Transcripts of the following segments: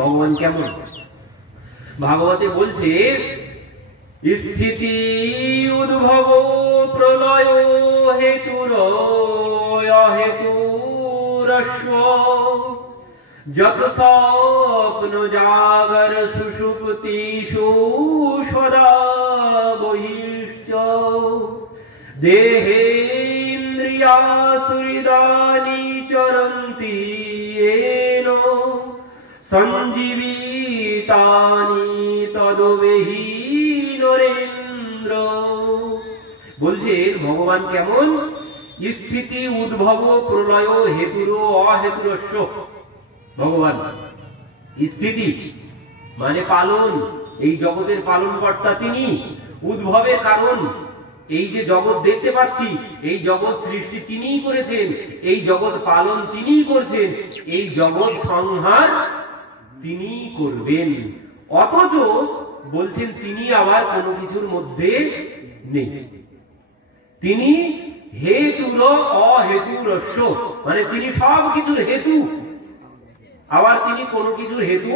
ভগবান কেমন। ভাগবতে বলছে স্থিতি উদ্ভব প্রলয় হেতুরহেতুরস্ব যত স্বপ্ন জাগর সুষুপ্তিষু সদা বহিশ্চ দেহেন্দ্রিয়াসুরিদানি চরন্তি येन সঞ্জীবিতানি তদবেহি নরেন্দ্র। বলছে ভগবান কেমন। স্থিতি উদ্ভব প্রলয় হেতুর অহেতুরস্য। ভগবান স্থিতি মানে পালন, এই জগতের পালন কর্তা তিনি। উদ্ভবের কারণ, এই যে জগৎ দেখতে পাচ্ছি এই জগৎ সৃষ্টি তিনিই করেছেন, এই জগৎ পালন তিনিই করছেন, এই জগৎ সংহার তিনিই করবেন। অথচ বলছেন তিনি আবার কোনো কিছুর মধ্যে নেই। তিনি হেতুর অহেতুরস্য মানে তিনি সব কিছুর হেতু, আবার তিনি কোনো কিছুর হেতু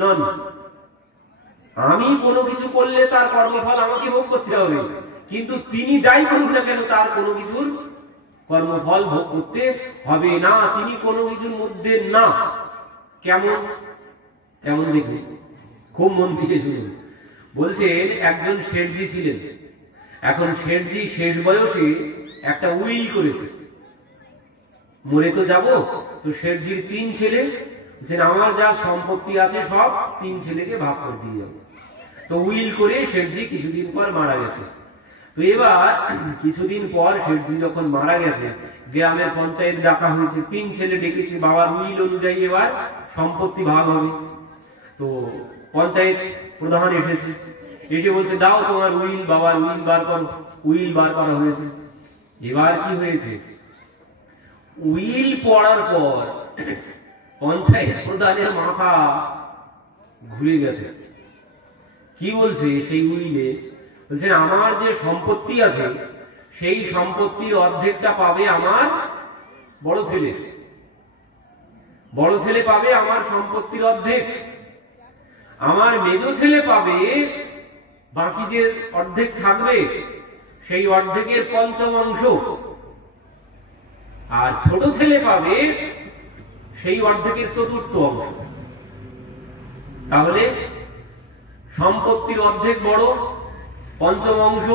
নন। আমি কোনো কিছু করলে তার কর্মফল আমাকে ভোগ করতে হবে, কিন্তু তিনি যাই করুন না কেন তার কোনো কিছুর কর্মফল ভোগ করতে হবে না। তিনি কোনো কিছুর মধ্যে না। কেমন কেমন দেখুন, খুব মন দিয়ে শুনুন। বলছেন একজন শেঠজি ছিলেন। এখন শেঠজি শেষ বয়সে একটা উইল করেছে, মরে তো যাব, তো শেঠজির 3 ছেলে, যে আমার যা সম্পত্তি আছে সব 3 ছেলেকে ভাগ করে দিয়ে যাবো। তো উইল করে শেঠজি কিছুদিন পর মারা গেছে। তো এবার কিছুদিন পর শেঠজি যখন মারা গেছে, গ্রামের পঞ্চায়েত ডাকা হয়েছে, 3 ছেলে ডেকেছে, বাবার উইল অনুযায়ী এবার সম্পত্তি ভাগ হবে। তো পঞ্চায়েত প্রধান এসেছে, এসে বলছে দাও তোমার উইল, বাবার উইল বার করো। উইল বার করা হয়েছে। এবার কি হয়েছে, উইল পড়ার পর পঞ্চায়েত প্রধানের মাথা ঘুরে গেছে। কি বলছে সেই উইলে, বলছেন আমার যে সম্পত্তি আছে সেই সম্পত্তির অর্ধেকটা পাবে আমার বড় ছেলে, বড় ছেলে পাবে আমার সম্পত্তির অর্ধেক, আমার মেজ ছেলে পাবে বাকি যে অর্ধেক থাকবে সেই অর্ধেকের 5ম অংশ, আর ছোট ছেলে পাবে সেই অর্ধেকের 4র্থ অংশ। তাহলে সম্পত্তির অর্ধেক বড়, 5ম অংশ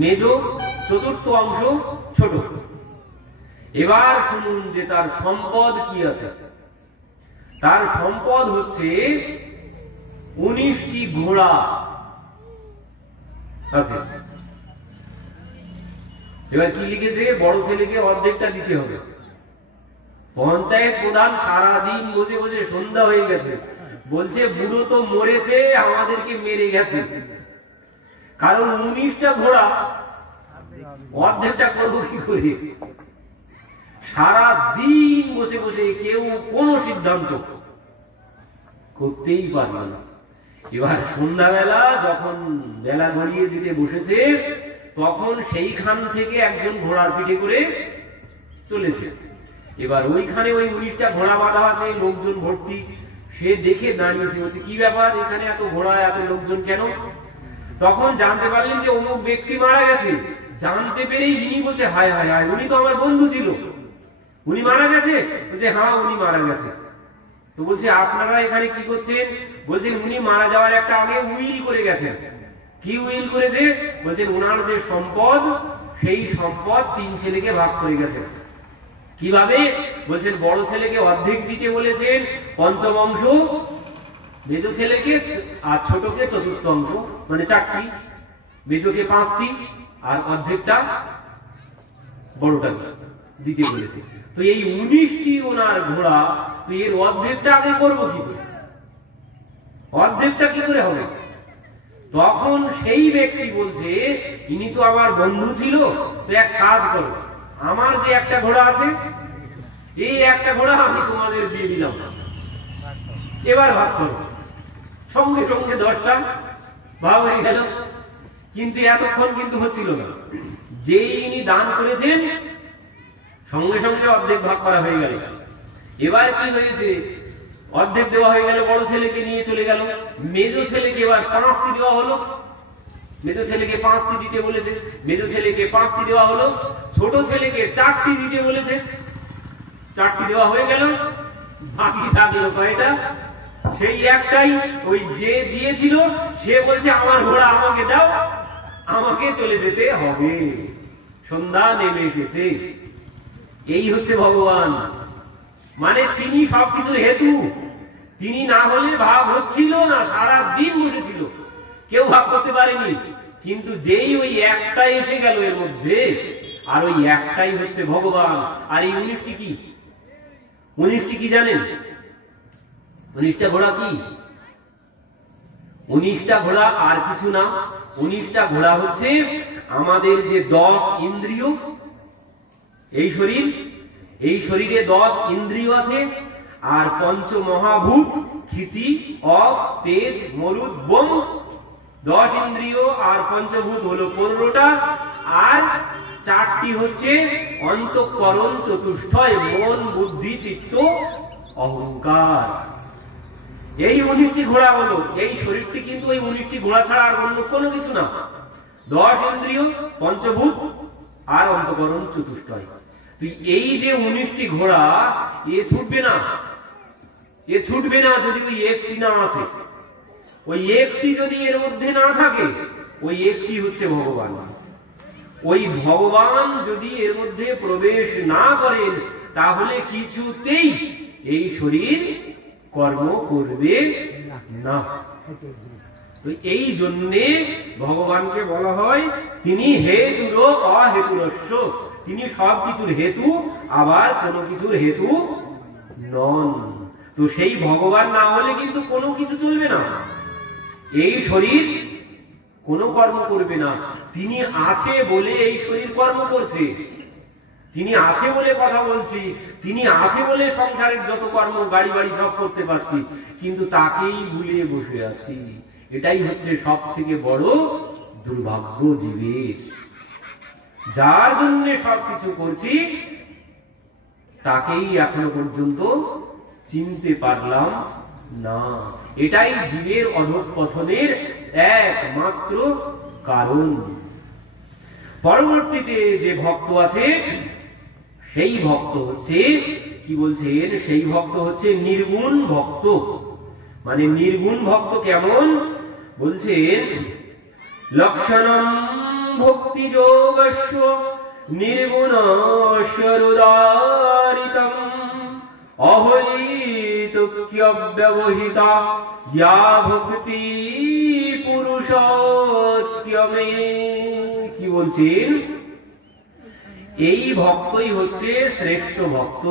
মেজ, 4র্থ অংশ ছোট। এবার শুনুন যে তার সম্পদ কি আছে। তার সম্পদ হচ্ছে 19টি ঘোড়া আছে। এবার কি লিখেছে, বড় ছেলেকে অর্ধেকটা দিতে হবে। পঞ্চায়েত প্রধান সারাদিন বসে বসে সন্ধ্যা হয়ে গেছে, বলছে বুড়ো তো মরেছে, আমাদেরকে মেরে গেছে, কারণ 19টা ঘোড়া অর্ধেকটা করবো কি করে। সারাদিন বসে বসে কেউ কোনো সিদ্ধান্ত করতেই পারল না। এবার সন্ধ্যাবেলা যখন বেলা গড়িয়ে যেতে বসেছে, তখন সেইখান থেকে একজন ঘোড়ার পিঠে করে চলেছে। এবার ওইখানে ওই 19টা ঘোড়া বাঁধা আছে, লোকজন ভর্তি। সে দেখে দাঁড়িয়েছে, বলছে কি ব্যাপার, এখানে এত ঘোড়া এত লোকজন কেন? তখন জানতে পারলেন যে অমুক ব্যক্তি মারা গেছে। জানতে পেরেই ইনি বলছে হায় হায় হায়, উনি তো আমার বন্ধু ছিল, উনি মারা গেছে। বলছে হ্যাঁ উনি মারা গেছে। তো বলছে আপনারা এখানে কি করছেন? বলছেন উনি মারা যাওয়ার একটা আগে উইল করে গেছেন। কি উইল করেছে? বলছেন ওনার যে সম্পদ সেই সম্পদ 3 ছেলেকে ভাগ করে গেছেন। কিভাবে? বলছেন বড় ছেলেকে অর্ধেক দিতে বলেছেন 5ম অংশ, মেজ ছেলেকে আর ছোটকে 4র্থ অংশ, মানে 4টি, মেজকে 5টি আর অর্ধেকটা বড়টাকে দিতে বলেছে। তো এই 19টি ওনার ঘোড়া, তো এর অর্ধেকটা আগে করবো কি করে? অর্ধেকটা কি করে হবে? তখন সেই ব্যক্তি বলছে ইনি তো আমার বন্ধু ছিল, তো এক কাজ করো, আমার যে একটা ঘোড়া আছে এই একটা ঘোড়া আমি তোমাদের দিয়ে দিলাম, এবার ভাগ করো। সঙ্গে সঙ্গে 10টা ভাগ হয়ে গেল। কিন্তু এতক্ষণ কিন্তু হচ্ছিল না। যেই ইনি দান করেছেন সঙ্গে সঙ্গে অর্ধেক ভাগ করা হয়ে গেল। এবার কি হয়েছে, অর্ধেক দেওয়া হয়ে গেল, বড় ছেলেকে নিয়ে চলে গেল। মেজ ছেলেকে এবার 5টি দেওয়া হলো, মেজ ছেলেকে 5টি দিতে বলেছে, মেজ ছেলেকে 5টি দেওয়া হলো। ছোট ছেলেকে 4টি দিতে বলেছে, 4টি দেওয়া হয়ে গেল। বাকি থাকলো কয়টা? সেই একটাই। ওই যে দিয়েছিল সে বলছে আমার ঘোড়া আমাকে দাও, আমাকে চলে যেতে হবে, সন্ধ্যা নেমে এসেছে। এই হচ্ছে ভগবান, মানে তিনি সবকিছুর হেতু। তিনি না হলে ভাব হচ্ছিল না, সারা দিন বসেছিল, কেউ ভাব করতে পারেনি। কিন্তু যেই ওই একটাই এসে গেল এর মধ্যে, আর ওই একটাই হচ্ছে ভগবান। আর এই 19টি কি? 19টি কি জানেন? 19টা ঘোড়া কি? 19টা ঘোড়া আর কিছু না। 19টা ঘোড়া হচ্ছে আমাদের যে 10 ইন্দ্রিয়, এই শরীর, এই শরীরে 10 ইন্দ্রিয় আছে, আর পঞ্চ মহাভূত ক্ষিতি অপ তেজ মরুদ বোম, 10 ইন্দ্রিয় আর পঞ্চভূত হলো 15টা, আর 4টি হচ্ছে অন্তঃকরণ চতুষ্টয়, মন বুদ্ধি চিত্ত অহংকার। এই 19টি ঘোড়া হলো এই শরীরটি, কিন্তু ওই 19টি ঘোড়া ছাড়া আর অন্য কোনো কিছু না। 10 ইন্দ্রিয়, পঞ্চভূত আর অন্তঃকরণ চতুষ্টয়। তুই এই যে 19টি ঘোড়া, এ ছুটবে না, এ ছুটবে না যদি ওই একটি না আসে। ওই একটি যদি এর মধ্যে না থাকে, ওই একটি হচ্ছে ভগবান। ওই ভগবান যদি এর মধ্যে প্রবেশ না করেন, তাহলে কিছুতেই এই শরীর কর্ম করবে না। তো এই জন্যে ভগবানকে বলা হয় তিনি হেতুর অহেতুরস্য, তিনি সব কিছুর হেতু, আবার কোনো কিছুর হেতু নন। তো সেই ভগবান না হলে কিন্তু কোনো কিছু চলবে না, এই শরীর কোনো কর্ম করবে না। তিনি আছে বলে এই শরীর কর্ম করছে, তিনি আছে বলে কথা বলছি, তিনি আছে বলে সংসারের যত কর্ম গাড়ি বাড়ি সব করতে পারছি, কিন্তু তাকেই ভুলে বসে আছি। এটাই হচ্ছে সব থেকে বড় দুর্ভাগ্য জীবের। যার জন্য সবকিছু করছি তাকেই এখনো পর্যন্ত চিনতে পারলাম না। এটাই জীবের অধঃপতনের একমাত্র কারণ। পরবর্তীতে যে ভক্ত আছে, সেই ভক্ত হচ্ছে কি বলছেন? সেই ভক্ত হচ্ছে নির্গুণ ভক্ত। মানে নির্গুণ ভক্ত কেমন বলছেন? লক্ষণম ভক্তি যোগস্য নির্গুণস্বরুদারিতম অহৈতুক্যব্যবহিতা ইয়া ভক্তি পুরুষোত্তমে। কি বলছেন? এই ভক্তই হচ্ছে শ্রেষ্ঠ ভক্ত।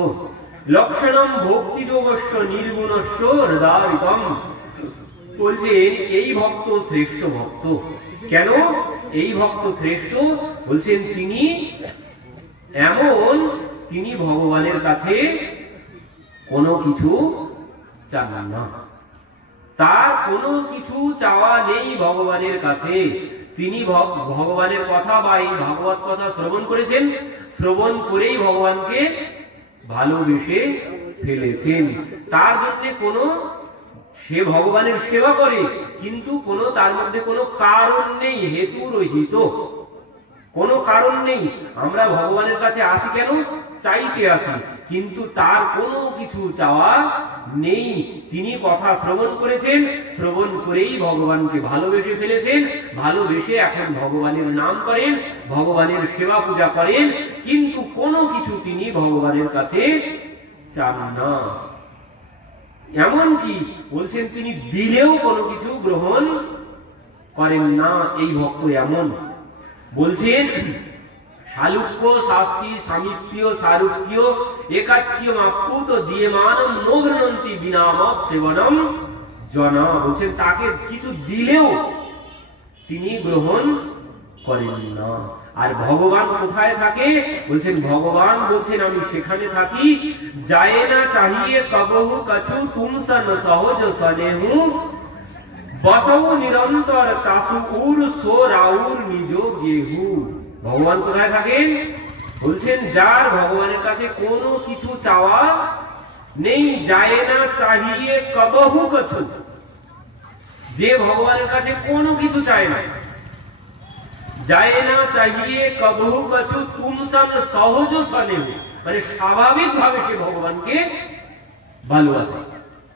লক্ষণম ভক্তি যোগস্য নির্গুণস্য হৃদারিতম। বলছেন এই ভক্ত শ্রেষ্ঠ ভক্ত। কেন এই ভক্ত শ্রেষ্ঠ? বলছেন তিনি এমন, তিনি ভগবানের কাছে কোনো কিছু চান না, তার কোনো কিছু চাওয়া নেই ভগবানের কাছে। তিনি ভগবানের কথা বা এই ভাগবত কথা শ্রবণ করেছেন, শ্রবণ করেই ভগবানকে ভালোবেসে ফেলেছেন। তার জন্য কোনো, সে ভগবানের সেবা করে, কিন্তু কোনো তার মধ্যে কোনো কারণ নেই, হেতু রহিত কোনো কারণ নেই। আমরা ভগবানের কাছে আসি কেন? চাইতে আসি, কিন্তু তার কোনো কিছু চাওয়া নেই। তিনি কথা শ্রবণ করেছেন, শ্রবণ করেই ভগবানকে ভালোবেসে ফেলেছেন, ভালোবেসে এখন ভগবানের নাম করেন, ভগবানের সেবা পূজা করেন, কিন্তু কোনো কিছু তিনি ভগবানের কাছে চান না। এমনকি বলছেন তিনি দিলেও কোনো কিছু গ্রহণ করেন না। এই ভক্ত এমন। বলছেন শালুক্য শাস্তি সামিপ্য সারুক্য একাত্য মাপ্যুত দিয়েমানম নোগ্রনন্তি বিনামত সেবনম জনা। বলছেন তাকে কিছু দিলেও তিনি গ্রহণ করেন না। আর ভগবান কোথায় থাকে? বলছেন ভগবান বলছেন আমি সেখানে থাকি, যায় না চাহিয়ে কবহু কছু তুমসন সহজ সনেহু বসৌ নিরন্তর কাসু উর সো রাউর নিজ গেহু। ভগবান কোথায় থাকেন? বলছেন যার ভগবানের কাছে কোনো কিছু চাওয়া নেই যায় না চাহিয়ে কবহু কছু, যে ভগবানের কাছে কোনো কিছু চায় না, যায় না চাহিয়ে কবহু কছু তুম সব সহজ সনে, মানে স্বাভাবিক ভাবে সে ভগবানকে ভালোবাসে,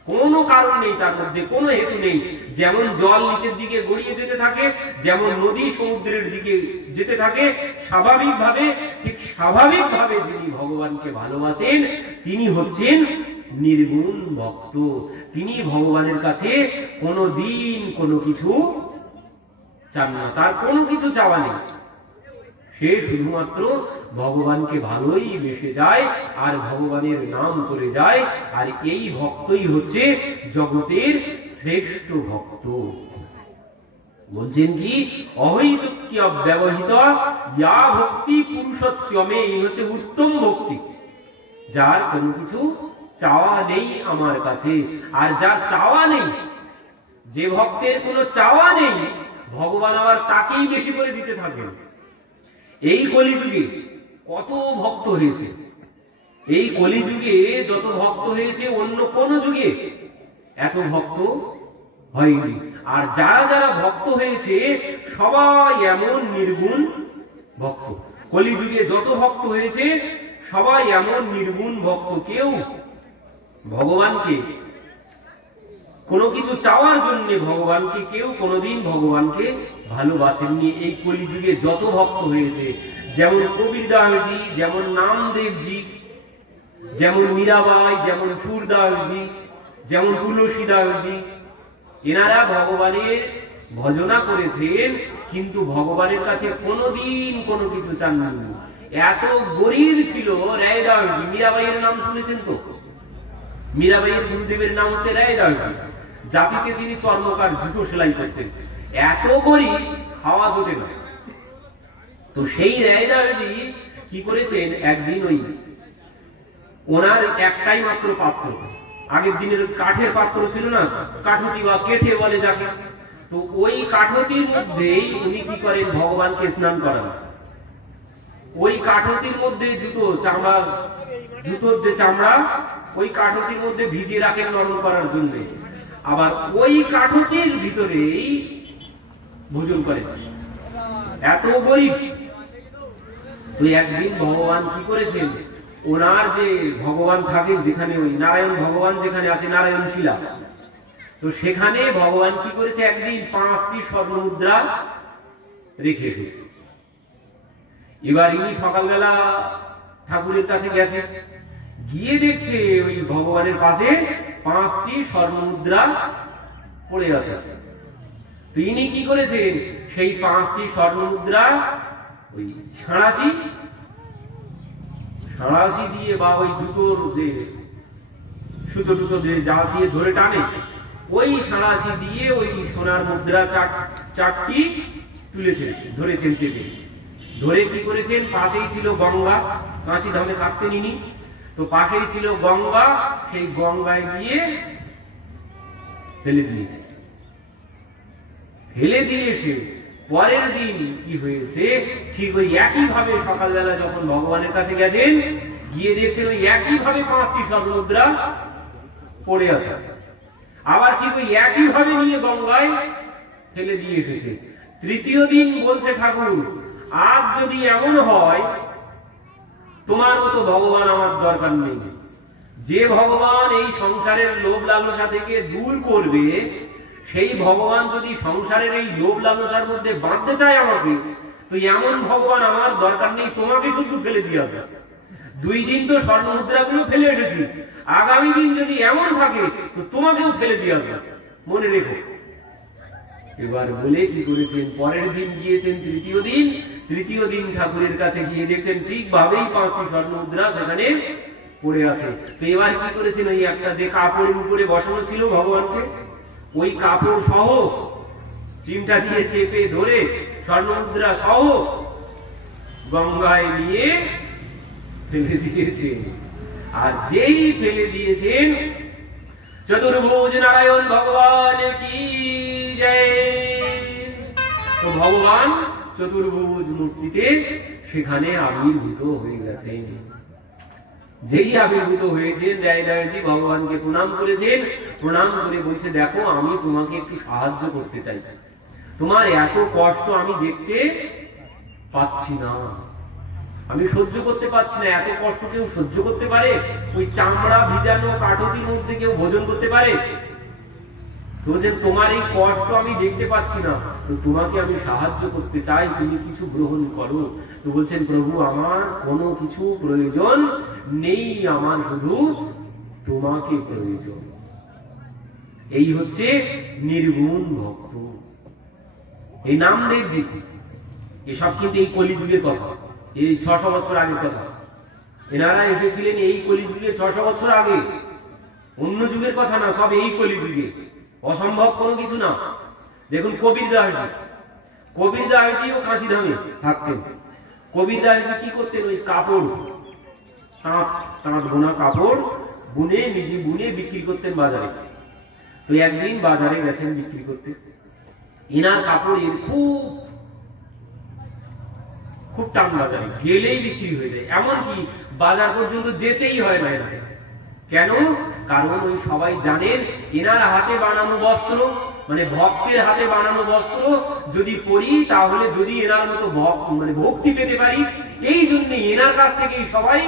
কোনো কারণ নেই তার মধ্যে, কোনো হেতু নেই। যেমন জল নিচের দিকে গড়িয়ে যেতে থাকে, যেমন নদী সমুদ্রের দিকে যেতে থাকে স্বাভাবিকভাবে, ঠিক স্বাভাবিকভাবে যিনি ভগবানকে ভালোবাসেন তিনি হচ্ছেন নির্গুণ ভক্ত। তিনি ভগবানের কাছে কোনোদিন কোনো কিছু চান না, তার কোনো কিছু চাওয়া নেই, সে শুধুমাত্র ভগবানকে ভালোই বেসে যায় আর ভগবানের নাম করে যায়, আর এই ভক্তই হচ্ছে জগতের শ্রেষ্ঠ ভক্ত। বলছেন কি অহৈতুক্য ব্যবহৃত ইয়া ভক্তি পুরুষোত্তমে, এই হচ্ছে উত্তম ভক্তি, যার কোনো কিছু চাওয়া নেই আমার কাছে। আর যার চাওয়া নেই, যে ভক্তের কোনো চাওয়া নেই, ভগবান আবার তাকেই বেশি করে দিতে থাকেন। এই কলিযুগে কত ভক্ত হয়েছে, এই কলিযুগে যত ভক্ত হয়েছে অন্য কোন যুগে এত ভক্ত হয়নি। আর যারা যারা ভক্ত হয়েছে সবাই এমন নির্গুণ ভক্ত। কলিযুগে যত ভক্ত হয়েছে সবাই এমন নির্গুণ ভক্ত, কেউ ভগবানকে কোনো কিছু চাওয়ার জন্য ভগবানকে কেউ কোনোদিন ভগবানকে ভালোবাসেননি। এই কলিযুগে যত ভক্ত হয়েছে, যেমন কবিরদাসজি, যেমন নামদেবজি, যেমন মীরাবাই, যেমন সুরদাসজি, যেমন তুলসীদাসজি, এনারা ভগবানের ভজনা করেছেন কিন্তু ভগবানের কাছে কোনোদিন কোনো কিছু চাননি। এত গরিব ছিল রায়দাসজি। মীরাবাইয়ের নাম শুনেছেন তো? মীরাবাইয়ের গুরুদেবের নাম হচ্ছে রায়দাসজি। জাতিতে তিনি চর্মকার, জুতো সেলাই করতেন। এত গরিব, খাওয়া জোটে না। তো সেই রায়দাসজি কি করেছেন, একদিন ওই ওনার একটাই মাত্র পাত্র, আগের দিনের কাঠের পাত্র ছিল না, কাঠতি বা কেঠে বলে যাকে, তো ওই কাঠতির মধ্যেই উনি কি করেন, ভগবানকে স্নান করান। ওই কাঠতির মধ্যে জুতো, চামড়া, জুতোর যে চামড়া, ওই কাঠতির মধ্যে ভিজিয়ে রাখেন নরম করার জন্য। আবার ওই কাঠতির ভিতরেই ভোজন করেন। এত গরিব। তো একদিন ভগবান কি করেছেন, ওনার যে ভগবান থাকেন যেখানে, ওই নারায়ণ ভগবান যেখানে আছে, নারায়ণ শিলা, তো সেখানে ভগবান কি করেছে, একদিন 5টি স্বর্ণমুদ্রা রেখে এসেছে। এবার ইনি সকালবেলা ঠাকুরের কাছে গেছে, গিয়ে দেখছে ওই ভগবানের পাশে 5টি স্বর্ণমুদ্রা পড়ে আছে। তো ইনি কি করেছেন, সেই 5টি স্বর্ণমুদ্রা ওই সাঁড়াশি দিয়ে বা ওই জুতোর যে সুতো টুতো যে যা দিয়ে ধরে টানে, ওই সাঁড়াশি দিয়ে ওই সোনার মুদ্রা 4টি তুলেছেন, ধরেছেন চেপে। ধরে কি করেছেন, পাশেই ছিল গঙ্গা, কাশি ধামে থাকতেন ইনি, তো পাশেই ছিল গঙ্গা, সেই গঙ্গায় গিয়ে ফেলে দিয়েছে। ফেলে দিয়ে সে পরের দিন কি হয়েছে, ঠিক ওই একই ভাবে সকালবেলা যখন ভগবানের কাছে গেছেন, গিয়ে দেখছেন ওই একই ভাবে 5টি স্বর্ণমুদ্রা পড়ে আছে। আবার ঠিক ওই একই ভাবে নিয়ে গঙ্গায় ফেলে দিয়ে এসেছে। তৃতীয় দিন বলছে ঠাকুর, আজ যদি এমন হয়, তোমার মতো ভগবান আমার দরকার নেই। যে ভগবান এই সংসারের লোভ লালসা থেকে দূর করবে, সেই ভগবান যদি সংসারের এই লোভ লালসার মধ্যে বাঁধতে চায় আমাকে, তো এমন ভগবান আমার দরকার নেই, তোমাকে শুধু ফেলে দিয়ে আসবে। 2 দিন তো স্বর্ণমুদ্রাগুলো ফেলে এসেছি, আগামী দিন যদি এমন থাকে তো তোমাকেও ফেলে দিয়ে আসবে, মনে রেখো। এবার বলে কি করেছেন, পরের দিন গিয়েছেন তৃতীয় দিন ঠাকুরের কাছে গিয়ে দেখছেন ঠিক ভাবেই 5টি স্বর্ণমুদ্রা সেখানে পড়ে আছে। তো এবার কি করেছেন, ওই একটা যে কাপড়ের উপরে বসানো ছিল ভগবানকে, ওই কাপড় সহ চিমটা দিয়ে চেপে ধরে স্বর্ণমুদ্রা সহ গঙ্গায় নিয়ে ফেলে দিয়েছেন। আর যেই ফেলে দিয়েছেন, চতুর্ভুজ নারায়ণ ভগবান কি জয়, তো ভগবান চতুর্ভুজ মূর্তিতে সেখানে আবির্ভূত হয়ে গেছেন। যেই আবির্ভূত হয়েছেন জয়দেবজি ভগবানকে প্রণাম করেছেন, প্রণাম করে বলছে দেখো আমি তোমাকে একটু সাহায্য করতে চাই, তোমার এত কষ্ট আমি দেখতে পাচ্ছি না, আমি সহ্য করতে পারছি না, এত কষ্ট কেউ সহ্য করতে পারে? ওই চামড়া ভিজানো কাঠতির মধ্যে কেউ ভোজন করতে পারে? বলছেন তোমার এই কষ্ট আমি দেখতে পাচ্ছি না, তো তোমাকে আমি সাহায্য করতে চাই, তুমি কিছু গ্রহণ করো। তো বলছেন প্রভু আমার কোনো কিছু প্রয়োজন নেই, আমার শুধু তোমাকে প্রয়োজন। এই হচ্ছে নির্গুণ ভক্ত। এই নামদেবজি এসব কিন্তু এই কলিযুগের কথা, এই 600 বছর আগের কথা। এনারা এসেছিলেন এই কলিযুগে 600 বছর আগে, অন্য যুগের কথা না, সব এই কলিযুগে। অসম্ভব কোনো কিছু না। দেখুন কবির দাসজিও কাশিধামে থাকতেন। কবির দাসজি কি করতেন? ওই কাপড়, তাঁত বোনা কাপড় বুনে, নিজে বুনে বিক্রি করতেন বাজারে। তো একদিন বাজারে গেছেন বিক্রি করতে, এনার কাপড়ের খুব টান, বাজারে গেলেই বিক্রি হয়ে যায়, এমনকি বাজার পর্যন্ত যেতেই হয় না। কেন? কারণ ওই সবাই জানেন এনার হাতে বানানো বস্ত্র, মানে ভক্তের হাতে বানানো বস্ত্র যদি পরি তাহলে যদি এনার মতো মানে ভক্তি পেতে পারি, এই জন্য এনার কাছ থেকেই সবাই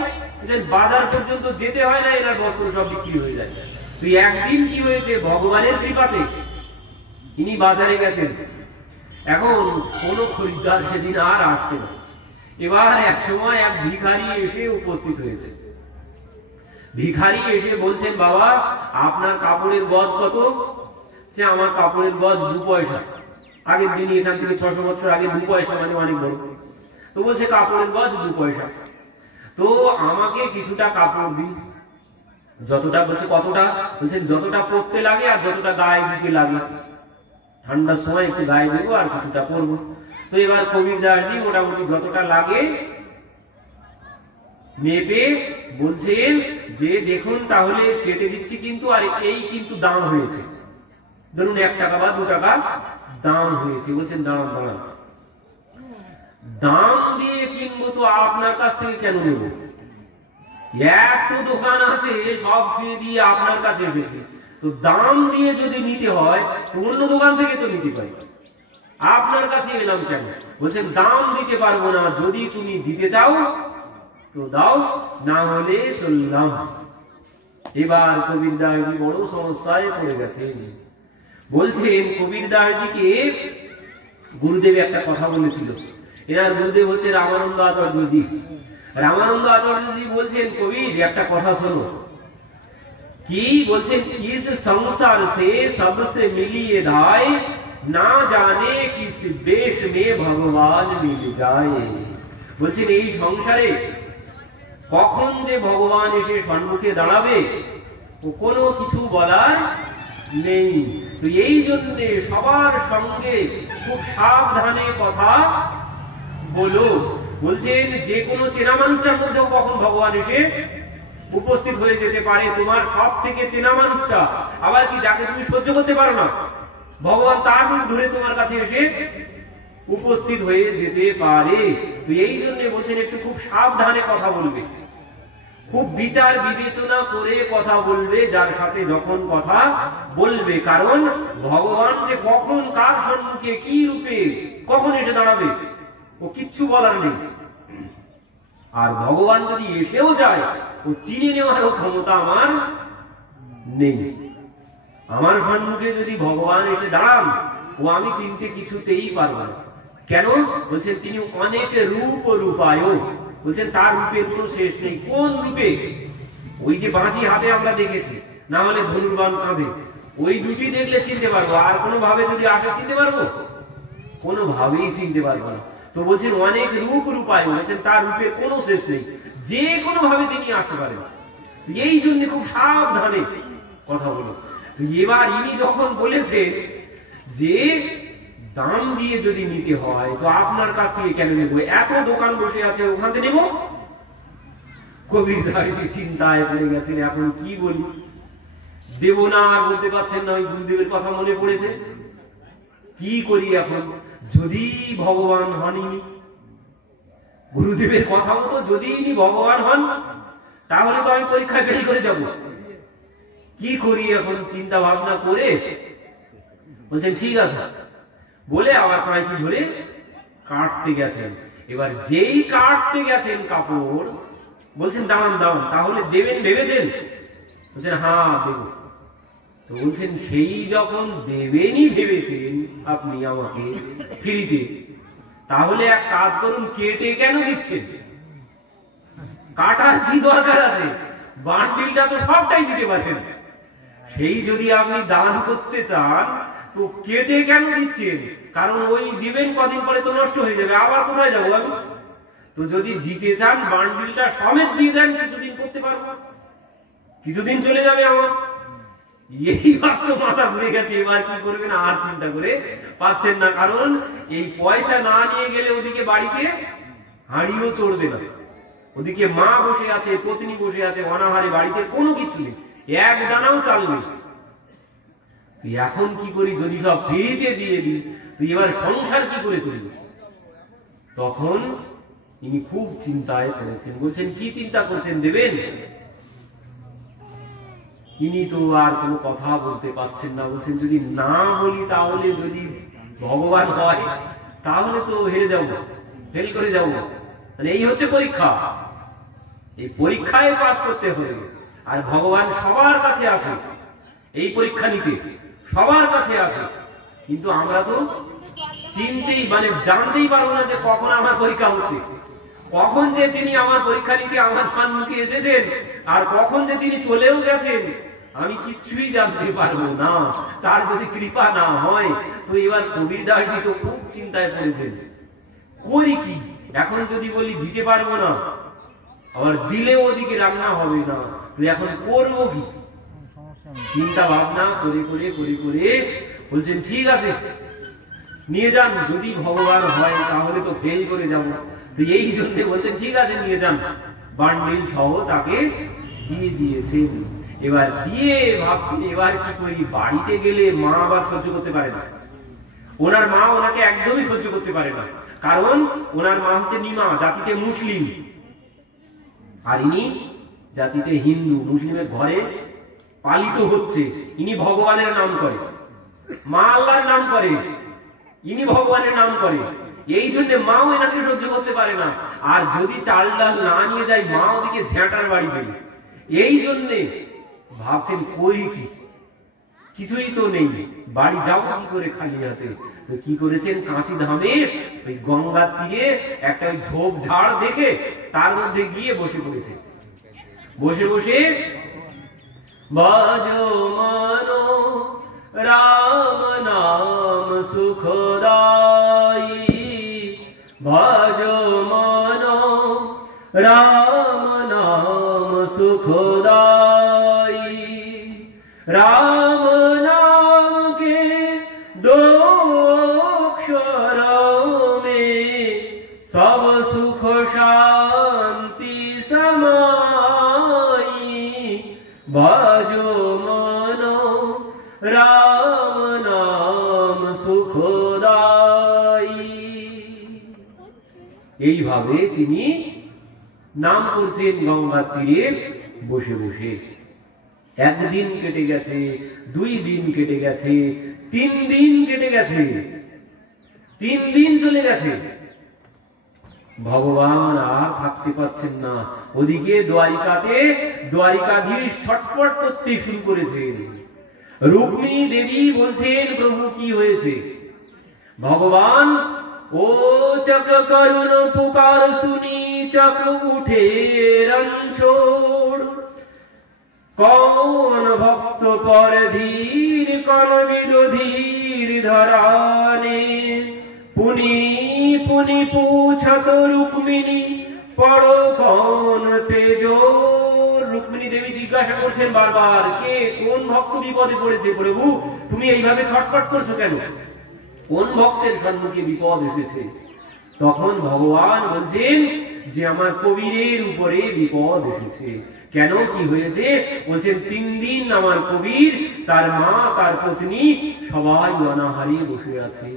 বাজার পর্যন্ত যেতে হয় না, এনার বস্ত্র সব বিক্রি হয়ে যায়। তো একদিন কি হয়েছে, ভগবানের কৃপাতে ইনি বাজারে গেছেন, এখন কোন খরিদ্দার সেদিন আর আসছে না। এবার এক সময় এক ভিখারি এসে উপস্থিত হয়েছে। ভিখারি এসে বলছেন বাবা আপনার কাপড়ের গজ কত? সে আমার কাপড়ের গজ 2 পয়সা। আগের দিনই এখান থেকে 600 বছর আগে 2 পয়সা মানে অনেক বড়। তো বলছে কাপড়ের গজ 2 পয়সা, তো আমাকে কিছুটা কাপড় দিন। যতটা? বলছে কতটা? বলছেন যতটা পরতে লাগে আর যতটা গায়ে দিতে লাগে, ঠান্ডার সময় একটু গায়ে দেবো আর কিছুটা পরবো। তো এবার কবির দাসজি মোটামুটি যতটা লাগে মেপে বলছেন যে দেখুন তাহলে কেটে দিচ্ছি কিন্তু, আর এই কিন্তু দাম হয়েছে, ধরুন 1 টাকা বা 2 টাকা দাম হয়েছে। বলছেন দাম দাম দিয়ে কিনবো তো আপনার কাছ থেকে কেন নেব? এত দোকান আছে সব খেয়ে দিয়ে আপনার কাছে এসেছে, তো দাম দিয়ে যদি নিতে হয় তো অন্য দোকান থেকে তো নিতে পারি, আপনার কাছে এলাম কেন? বলছেন দাম দিতে পারবো না, যদি তুমি দিতে চাও তো দাও, না হলে চললাম। এবার কবির দাসজি বড় সমস্যায় পড়ে গেছেন। বলছেন কবির দাসজিকে গুরুদেব একটা কথা বলেছিল, এনার গুরুদেব হচ্ছে রামানন্দ আচার্যজি। রামানন্দ আচার্যজি বলছেন কবির একটা কথা শোনো। কি বলছেন? ইস সংসার সে সবসে মিলিয়ে ধায়, না জানে কিস দেশ মে ভগবান মিল যায়। বলছেন এই সংসারে কখন যে ভগবান এসে সম্মুখে দাঁড়াবে ও কোনো কিছু বলার নেই। তো এই জন্যে সবার সঙ্গে খুব সাবধানে কথা বলো। বলছেন যে কোনো চেনা মানুষটার মধ্যেও কখন ভগবান এসে উপস্থিত হয়ে যেতে পারে, তোমার সব থেকে চেনা মানুষটা, আবার কি যাকে তুমি সহ্য করতে পারো না, ভগবান তার রূপ ধরে তোমার কাছে এসে উপস্থিত হয়ে যেতে পারে। তো এই জন্য বলছেন একটু খুব সাবধানে কথা বলবে, খুব বিচার বিবেচনা করে কথা বলবে যার সাথে যখন কথা বলবে, কারণ ভগবান যে কখন কার সম্মুখে কি রূপে কখন এসে দাঁড়াবে ও কিচ্ছু বলার নেই। আর ভগবান যদি এসেও যায় ও চিনে নেওয়ারও ক্ষমতা আমার নেই। আমার সম্মুখে যদি ভগবান এসে দাঁড়ান ও আমি চিনতে কিছুতেই পারবো না। কেন? বলছেন তিনি অনেক রূপ রূপায়, বলছেন তার রূপের কোনো শেষ নেই। কোন রূপে? ওই যে বাঁশি হাতে আমরা দেখেছি, না হলে ধনুর্বাণ কাঁধে, ওই দুটি দেখলে চিনতে পারবো, আর কোনো ভাবে যদি আগে চিনতে পারবো? কোনো ভাবেই চিনতে পারবো না। তো বলছেন অনেক রূপ রূপায়, বলছেন তার রূপের কোনো শেষ নেই, যে কোনো ভাবে তিনি আসতে পারেন। এই জন্য খুব সাবধানে কথা বলো। এবার ইনি যখন বলেছে যে দাম দিয়ে যদি নিতে হয় তো আপনার কাছ থেকে কেন নেবো, এত দোকান বসে আছে ওখান থেকে নেবো। কবির দাসজি চিন্তায় পড়ে গেছেন, এখন কি বলি, দেব না আর বলতে পারছেন না, ওই গুরুদেবের কথা মনে পড়েছে, কি করি এখন? যদি ভগবান হন ইনি, গুরুদেবের কথা মতো যদি ইনি ভগবান হন তাহলে তো আমি পরীক্ষায় ফেল করে যাব। কি করি এখন চিন্তা ভাবনা করে বলছেন ঠিক আছে, বলে আবার কাঁচি ধরে কাটতে গেছেন। এবার যেই কাটতে গেছেন কাপড়, বলছেন দাঁড়ান দাঁড়ান, তাহলে দেবেন ভেবেছেন? বলছেন হ্যাঁ দেব। তো বলছেন সেই যখন দেবেনই ভেবেছেন আপনি আমাকে ফ্রিতে, তাহলে এক কাজ করুন, কেটে কেন দিচ্ছেন? কাটার কি দরকার আছে? বান্ডিলটা তো সবটাই দিতে পারেন। সেই যদি আপনি দান করতে চান তো কেটে কেন দিচ্ছেন? কারণ ওই দিবেন কদিন পরে তো নষ্ট হয়ে যাবে, আবার কোথায় যাবো আমি? তো যদি দিতে চান বান্ডিলটা সমেত দিয়ে দেন, কিছুদিন করতে পারবো, কিছুদিন চলে যাবে আমার। এইবার তো মাথা ঘুরে গেছে, এবার কি করবেন আর চিন্তা করে পাচ্ছেন না। কারণ এই পয়সা না নিয়ে গেলে ওদিকে বাড়িতে হাঁড়িও চড়বে না, ওদিকে মা বসে আছে, পত্নী বসে আছে অনাহারে, বাড়িতে কোনো কিছু নেই, এক দানাও চাল নেই। এখন কি করি, যদি সব ফ্রিতে দিয়ে দিই তুই এবার সংসার কি করে চলবে? তখন ইনি খুব চিন্তায় পড়েছেন। বলছেন কি চিন্তা করছেন, দেবেন? ইনি তো আর কোনো কথা বলতে পারছেন না। বলছেন যদি না বলি, তাহলে যদি ভগবান হয় তাহলে তো হেরে যাবো, ফেল করে যাবো। মানে এই হচ্ছে পরীক্ষা, এই পরীক্ষায় পাস করতে হবে। আর ভগবান সবার কাছে আসে এই পরীক্ষা নিতে, সবার কাছে আসে, কিন্তু আমরা তো চিনতেই মানে জানতেই পারবো না যে কখন আমার পরীক্ষা হচ্ছে, কখন যে তিনি আমার পরীক্ষা নিতে আমার সম্মুখে এসেছেন, আর কখন যে তিনি চলেও গেছেন আমি কিচ্ছুই জানতে পারবো না। তার যদি কৃপা না হয় তো এবার কবিরদাসজি তো খুব চিন্তায় পড়েছেন, করি কি এখন? যদি বলি দিতে পারবো না, আবার দিলেও ওদিকে রান্না হবে না, তো এখন করবো কি? চিন্তা ভাবনা করে করে করে করে বলছেন ঠিক আছে নিয়ে যান, যদি ভগবান হয় তাহলে তো ফেল করে যাব। তো এই জন্য বলছেন ঠিক আছে নিয়ে যান, বান্ডিল সহ তাকে দিয়ে দিয়েছেন। এবার দিয়ে ভাবছেন এবার কি করি, বাড়িতে গেলে মা আবার সহ্য করতে পারে না, ওনার মা ওনাকে একদমই সহ্য করতে পারে না। কারণ ওনার মা হচ্ছে নিমা, জাতিতে মুসলিম, আর ইনি জাতিতে হিন্দু। মুসলিমের ঘরে পালিত হচ্ছে, ইনি ভগবানের নাম করে, মা আল্লাহর নাম করে, ইনি ভগবানের নাম করে। এই জন্য মাও এনাকে সহ্য করতে পারে না। আর যদি চাল ডাল না নিয়ে যায় মা ওদিকে ঝ্যাঁটার বাড়ি দেবে। এই জন্যে ভাবছেন করি কি, কিছুই তো নেই, বাড়ি যাবো কি করে খালি হাতে? তো কি করেছেন, কাশি ধামে ওই গঙ্গার তীরে একটা ওই ঝোপ ঝাড় দেখে তার মধ্যে গিয়ে বসে পড়েছে। বসে বসে বাজো মানো রাম নাম সুখদায়ী, বাজো মানো রাম নাম सुखदाई। राम नाम के दो अक्षरों में सब सुख शांति समाई। बाजो मनो राम नाम सुखदाई। এইভাবে তিনি নাম করছেন গঙ্গার তীরে বসে বসে। একদিন কেটে গেছে, 2 দিন কেটে গেছে, 3 দিন কেটে গেছে, 3 দিন চলে গেছে। ভগবান আর থাকতে পারছেন না। ওদিকে দ্বারিকাতে দ্বারিকাধীশ ছটফট করতে শুরু করেছেন। রুক্মিণী দেবী বলছেন প্রভু কি হয়েছে? ভগবান ও চক করুণ পুকার শুনি চক উঠে রণছোড়। कौन भक्त पर धीर कौन विरोधीर धराने। पुनि पुनि पूछत रुक्मिणी पड़ो कौन तेजो। রুক্মিণী দেবী জিজ্ঞাসা করছেন বারবার, কে কোন ভক্ত বিপদে পড়েছে প্রভু, তুমি এইভাবে ছটফট করছো কেন? কোন ভক্তের সম্মুখে বিপদ এসেছে? তখন ভগবান বলছেন যে আমার কবিরের উপরে বিপদ এসেছে। কেন, কি হয়েছে? বলছেন 3 দিন আমার কবির, তার মা, তার পত্নী সবাই অনাহারে বসে আছে।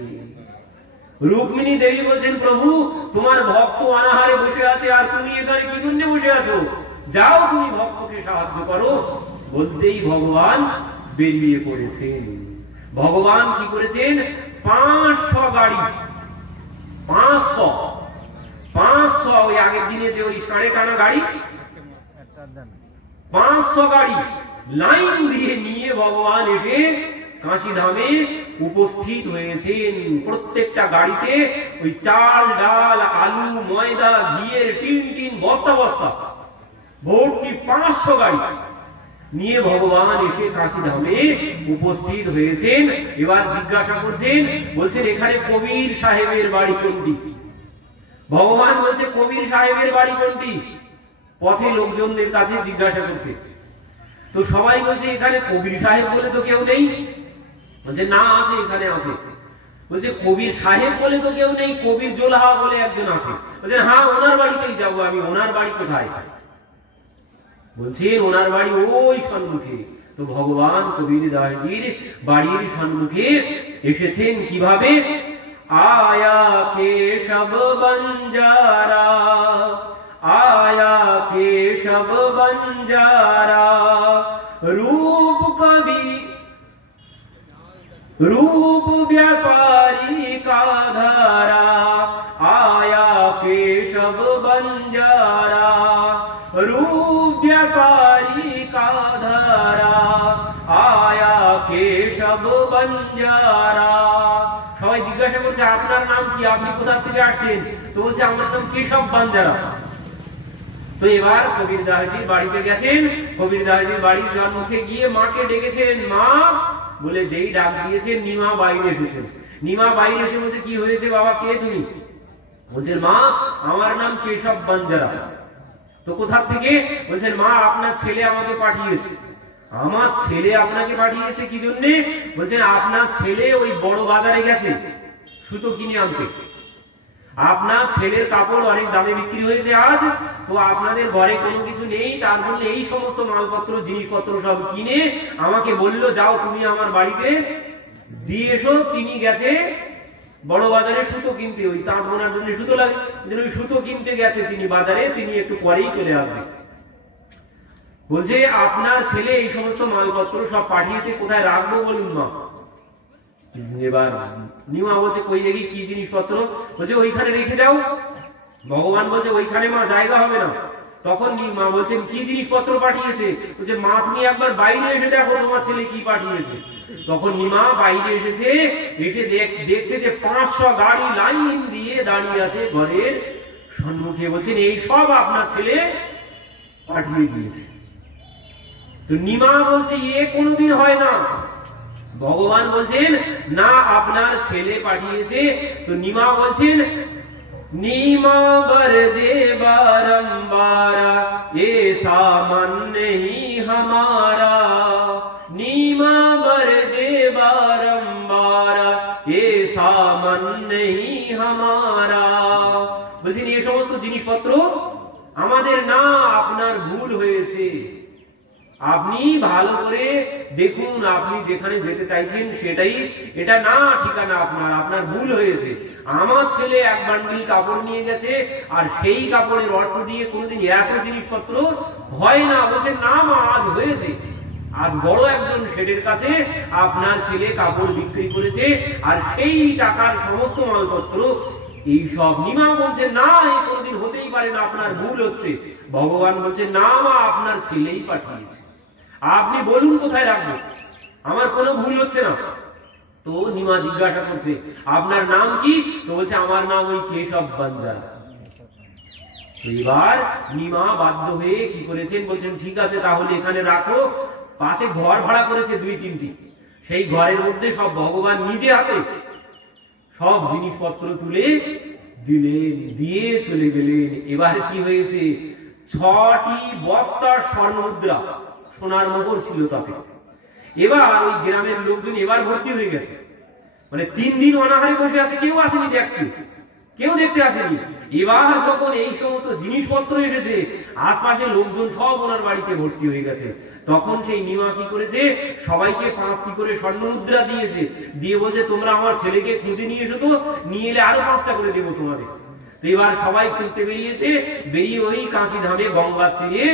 রুক্মিণী দেবী বলছেন প্রভু তোমার ভক্ত অনাহারে বসে আছে আর তুমি এখানে কি জন্য বসে আছো? যাও তুমি ভক্তকে সাহায্য করো। বলতেই ভগবান বেরিয়ে পড়েছেন। ভগবান কি করেছেন, 500 গাড়ি, 500 ওই আগের দিনে যে ওই ষাঁড়ে টানা গাড়ি, 500 গাড়ি লাইন দিয়ে নিয়ে ভগবান এসে কাশী ধামে উপস্থিত হয়েছেন। প্রত্যেকটা গাড়িতে ওই চাল ডাল আলু ময়দা ঘিয়ের টিন টিন বস্তা বস্তা ভর্তি 500 গাড়ি নিয়ে ভগবান এসে কাশী ধামে উপস্থিত হয়েছেন। এবার জিজ্ঞাসা করছেন, বলছেন এখানে কবির সাহেবের বাড়ি কোনটি? ভগবান বলছে কবির সাহেবের বাড়ি কোনটি? পথে লোকজনদের কাছে জিজ্ঞাসা করছে। তো সবাই বলছে এখানে কবির সাহেব বলে তো কেউ নেই। বলছে না, আছে, এখানে আছে। বলছে কবির সাহেব বলে তো কেউ নেই, কবির জোলহা বলে একজন আছে। বলছে হ্যাঁ, ওনার বাড়িতেই যাবো আমি। ওনার বাড়ি কোথায়? বলছেন ওনার বাড়ি ওই সম্মুখে। তো ভগবান কবির দাসজির বাড়ির সম্মুখে এসেছেন কিভাবে? आया केशव बंजारा, आया केशव बंजारा, रूप कवि रूप व्यापारी का धारा, आया केशव बंजारा, रूप व्यापारी का धारा, आया केशव बंजारा। সবাই জিজ্ঞাসা করছে আপনার নাম কি, আপনি কোথা থেকে আসছেন? তো বলছে আমার নাম কেশব বাঞ্জারা। তো এবার কবির দাসজির বাড়িতে গেছেন। কবির দাসজির বাড়ির সম্মুখে গিয়ে মাকে ডেকেছেন। মা বলে যেই ডাক দিয়েছেন, নিমা বাইরে এসেছেন। নিমা বাইরে এসে বলছে কি হয়েছে বাবা, কে তুমি? বলছেন মা আমার নাম কেশব বাঞ্জারা। তো কোথা থেকে? বলছেন মা আপনার ছেলে আমাকে পাঠিয়েছে। আমার ছেলে আপনাকে পাঠিয়েছে কি জন্যে? বলছেন আপনার ছেলে ওই বড় বাজারে গেছে সুতো কিনে আনতে। আপনার ছেলের কাপড় অনেক দামে বিক্রি হয়েছে আজ, তো আপনাদের ঘরে কোনো কিছু নেই, তার জন্য এই সমস্ত মালপত্র জিনিসপত্র সব কিনে আমাকে বললো যাও তুমি আমার বাড়িতে দিয়ে এসো। তিনি গেছে বড় বাজারে সুতো কিনতে, ওই তাঁত বোনার জন্য সুতো লাগে, ওই সুতো কিনতে গেছে তিনি বাজারে, তিনি একটু পরেই চলে আসবে। বলছে আপনার ছেলে এই সমস্ত মালপত্র সব পাঠিয়েছে, কোথায় রাখবো বলুন মা। এবার নিমা বলছে কই দেখি কি জিনিসপত্র? বলছে ওইখানে রেখে যাও। ভগবান বলছে ওইখানে মা জায়গা হবে না। তখন মা বলছেন কি জিনিসপত্র পাঠিয়েছে? বলছে মা তুমি একবার বাইরে এসে দেখো তোমার ছেলে কি পাঠিয়েছে। তখন নিমা বাইরে এসেছে, এসে দেখছে যে 500 গাড়ি লাইন দিয়ে দাঁড়িয়ে আছে ঘরের সম্মুখে। বলছেন এই সব আপনার ছেলে পাঠিয়ে দিয়েছে। তো নিমা বলছে এ কোনোদিন হয় না। ভগবান বলছেন না আপনার ছেলে পাঠিয়েছে। তো নিমা বলছেন नीमा गरजे बारंबारा ये सामान नहीं हमारा, नीमा गरजे बारंबारा ये सामान नहीं हमारा। বলছেন এই সমস্ত জিনিসপত্র আমাদের না, আপনার ভুল হয়েছে। আপনি ভালো করে দেখুন, আপনি যেখানে যেতে চাইছেন সেটাই এটা না ঠিকানা আপনার, আপনার ভুল হয়েছে। আমার ছেলে এক বান্ডিল কাপড় নিয়ে গেছে, আর সেই কাপড়ের অর্থ দিয়ে কোনোদিন এত জিনিসপত্র হয় না। বলছেন না মা আজ হয়েছে, আজ বড় একজন শেঠের কাছে আপনার ছেলে কাপড় বিক্রি করেছে, আর সেই টাকার সমস্ত মালপত্র এই সব। নিমা বলছে না এই কোনোদিন হতেই পারে না, আপনার ভুল হচ্ছে। ভগবান বলছে না মা আপনার ছেলেই পাঠিয়েছে, আপনি বলুন কোথায় রাখবো, আমার কোনো ভুল হচ্ছে না। তো নিমা জিজ্ঞাসা করছে আপনার নাম কি? তো বলছে আমার নাম ওই কেশব বাঞ্জারা। এবার নিমা বাধ্য হয়ে কি করেছেন? বলছেন ঠিক আছে তাহলে এখানে রাখো। পাশে ঘর ভাড়া করেছে 2-3টি, সেই ঘরের মধ্যে সব ভগবান নিজে হাতে সব জিনিসপত্র তুলে দিলেন, দিয়ে চলে গেলেন। এবার কি হয়েছে? 6টি বস্তা স্বর্ণ মুদ্রা, সোনার মোহর ছিল তাতে। এবার ওই গ্রামের লোকজন এবার ভর্তি হয়ে গেছে, মানে 3 দিন অনাহারে বসে আছে, কেউ আসেনি দেখতে, কেউ দেখতে আসেনি। এবার যখন এই সমস্ত জিনিসপত্র এসেছে, আশপাশের লোকজন সব ওনার বাড়িতে ভর্তি হয়ে গেছে। তখন সেই নিমা কি করেছে? সবাইকে 5টি করে স্বর্ণ মুদ্রা দিয়েছে, দিয়ে বলছে তোমরা আমার ছেলেকে খুঁজে নিয়ে এসো, তো নিয়ে এলে আরো 5টা করে দেবো তোমাদের। তো এবার সবাই খুঁজতে বেরিয়েছে, বেরিয়ে ওই কাশী ধামে গঙ্গার তীরে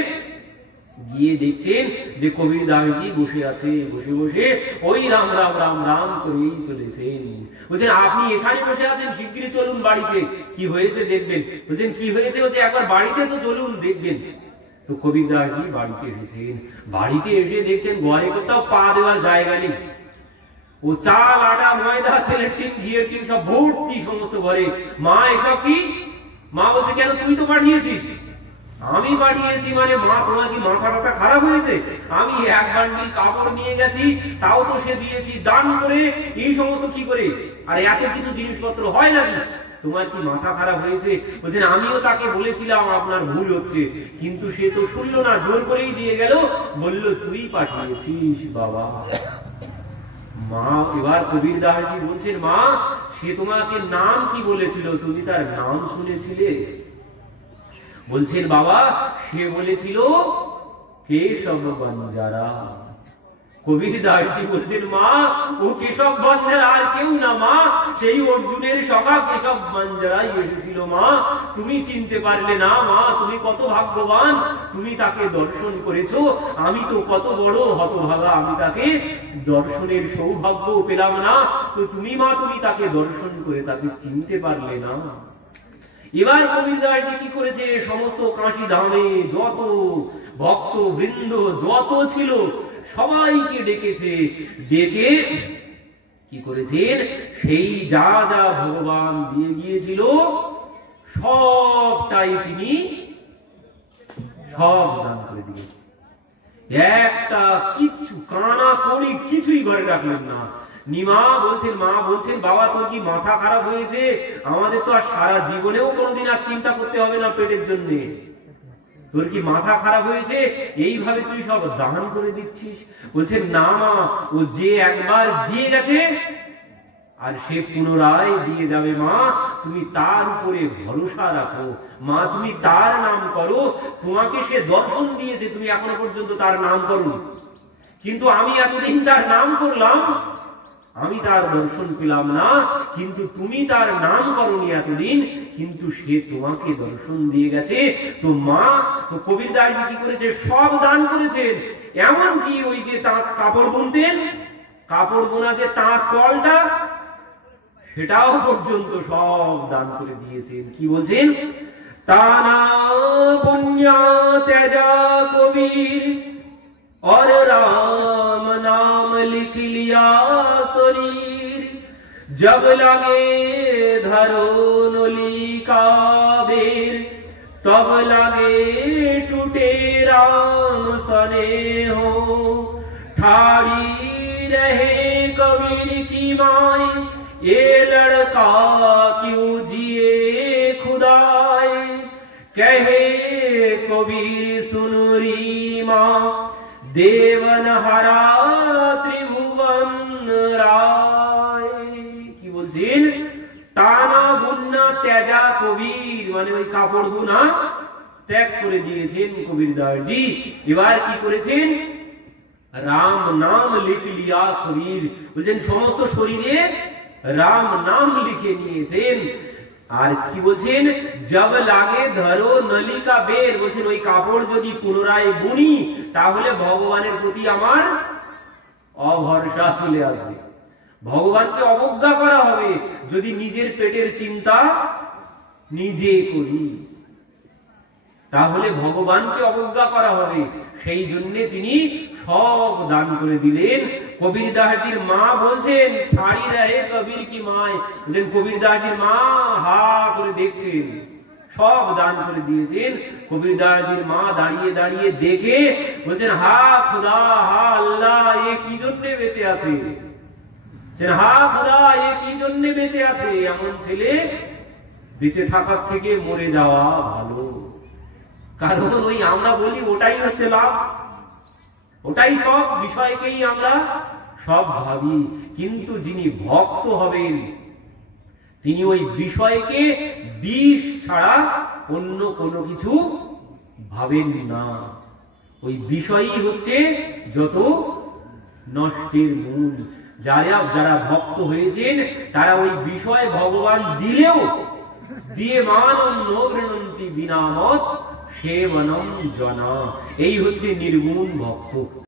গিয়ে দেখছেন যে কবির দাসজি বসে আছে, বসে বসে ওই রাম রাম রাম রাম করেই চলেছেন। বলছেন আপনি এখানে বসে আছেন, শিগগিরই চলুন বাড়িতে, কি হয়েছে দেখবেন। বলছেন কি হয়েছে? বলছে একবার বাড়িতে তো চলুন দেখবেন। তো কবির দাসজি বাড়িতে এসেছেন। বাড়িতে এসে দেখছেন ঘরে কোথাও পা দেওয়ার জায়গা নেই। ও চাল আটা ময়দা তেলের টিন ঘিয়ের টিন সব ভর্তি সমস্ত ঘরে। মা এসব কি? মা বলছে কেন তুই তো পাঠিয়েছিস? আমি পাঠিয়েছি মানে মা তোমার কি মাথাটা খারাপ হয়েছে? আমি এক বান্ডিল কাপড় নিয়ে গেছি, তাও তো সে দিয়েছি দান করে, এই সমস্ত কি করে? আর এত কিছু জিনিসপত্র হয় নাকি? তোমার কি মাথা খারাপ হয়েছে? বলছেন আমিও তাকে বলেছিলাম আপনার ভুল হচ্ছে, কিন্তু সে তো শুনলো না, জোর করেই দিয়ে গেল, বলল তুই পাঠিয়েছিস বাবা। মা এবার কবির দাসজি বলছেন মা সে তোমাকে নাম কি বলেছিল, তুমি তার নাম শুনেছিলে? বলছেন বাবা সে বলেছিল কেশব বঞ্জারা। কবির দাসজি বলছেন মা ও কেশব বঞ্জারা আর কেউ না মা, সেই অর্জুনের সখা কেশব বঞ্জারাই এসেছিল মা। তুমি চিনতে পারলে না মা, তুমি কত ভাগ্যবান, তুমি তাকে দর্শন করেছো। আমি তো কত বড় হতভাগা, আমি তাকে দর্শনের সৌভাগ্য পেলাম না। তো তুমি মা তুমি তাকে দর্শন করে তাকে চিনতে পারলে না। এবার কবির দাসজি কি করেছে, সমস্ত কাশী ধামে যত ভক্ত বৃন্দ যত ছিল সবাইকে ডেকেছে। ডেকে কি করেছেন, সেই যা যা ভগবান দিয়ে গিয়েছিল সবটাই তিনি সব দান করে দিয়েছেন। একটা কিচ্ছু কানা করি কিছুই ঘরে রাখলেন না। নিমা বলছেন মা বলছেন বাবা তোর কি মাথা খারাপ হয়েছে? আমাদের তো আর সারা জীবনেও কোনোদিন আর চিন্তা করতে হবে না পেটের জন্য। তোর কি মাথা খারাপ হয়েছে? এইভাবে তুই সব দান করে দিচ্ছিস? বলছেন না মা, ও যে একবার দিয়ে গেছে আর সে পুনরায় দিয়ে যাবে মা, তুমি তার উপরে ভরসা রাখো মা, তুমি তার নাম করো। তোমাকে সে দর্শন দিয়েছে, তুমি এখনো পর্যন্ত তার নাম করো, কিন্তু আমি এতদিন তার নাম করলাম, আমি তার দর্শন পেলাম না, কিন্তু তুমি তার নাম করনি এতদিন, কিন্তু সে তোমাকে দর্শন দিয়ে গেছে। তো মা তো কবির দাসজি কি করেছে, সব দান করেছেন। এমনকি ওই যে তাঁত কাপড় বুনতেন, কাপড় বোনা যে তাঁত কলটা সেটাও পর্যন্ত সব দান করে দিয়েছেন। কি বলছেন, তানা পুণ্যা তেজা কবির और राम नाम लिख लिया शरीर, जब लगे धरो नली का बेर, तब लगे टूटे राम सने हो, ठाड़ी रहे कबीर की माय, ये लड़का क्यों जिए खुदाए, कहे कबीर सुनरी माँ, देवन हरा त्रिभुवन राय। কি বলছেন, তানা বুন্না তেজা কবির, মানে ওই কাপড় বুনা ত্যাগ করে দিয়েছেন কবির দাসজি। এবার কি করেছেন, রাম নাম লিখ লিয়া শরীর, বলছেন সমস্ত শরীরে রাম নাম লিখে নিয়েছেন। আর কি বলছেন, জব লাগে ধরো নলিকা বের, বলছেন ওই কাপড় যদি পুনরায় বুনি তাহলে ভগবানের প্রতি আমার অভরসা চলে আসবে, ভগবানকে অবজ্ঞা করা হবে যদি নিজের পেটের চিন্তা নিজে করি, তাহলে ভগবানকে অবজ্ঞা করা হবে। সেই জন্য তিনি সব দান করে দিলেন। কবির দাসজির মা বলছেন ঠাড়ি রহে কবির কি মায়, বলছেন কবির দাসজির মা হা করে দেখছেন, সব দান করে দিয়েছেন। কবির দাসজির মা দাঁড়িয়ে দাঁড়িয়ে দেখে বলছেন হা খুদা, হা আল্লাহ, এ কি জন্য বেঁচে আছে, হা খুদা এ কি জন্য বেঁচে আছে, এমন ছেলে বেঁচে থাকার থেকে মরে যাওয়া ভালো। কারণ ওই আমরা বলি ওটাই হচ্ছে লাভ, ওটাই সব, বিষয়কেই আমরা সব ভাবি, কিন্তু যিনি ভক্ত হবেন তিনি ওই বিষয়কে বিষ ছাড়া অন্য কোনো কিছু ভাবেন না। ওই বিষয়ই হচ্ছে যত নষ্টের মূল। যারা ভক্ত হয়েছেন তারা ওই বিষয় ভগবান দিলেও দিয়ে মান গৃহন্তি বিনামত সেবনম জন, এই হচ্ছে নির্গুণ ভক্ত।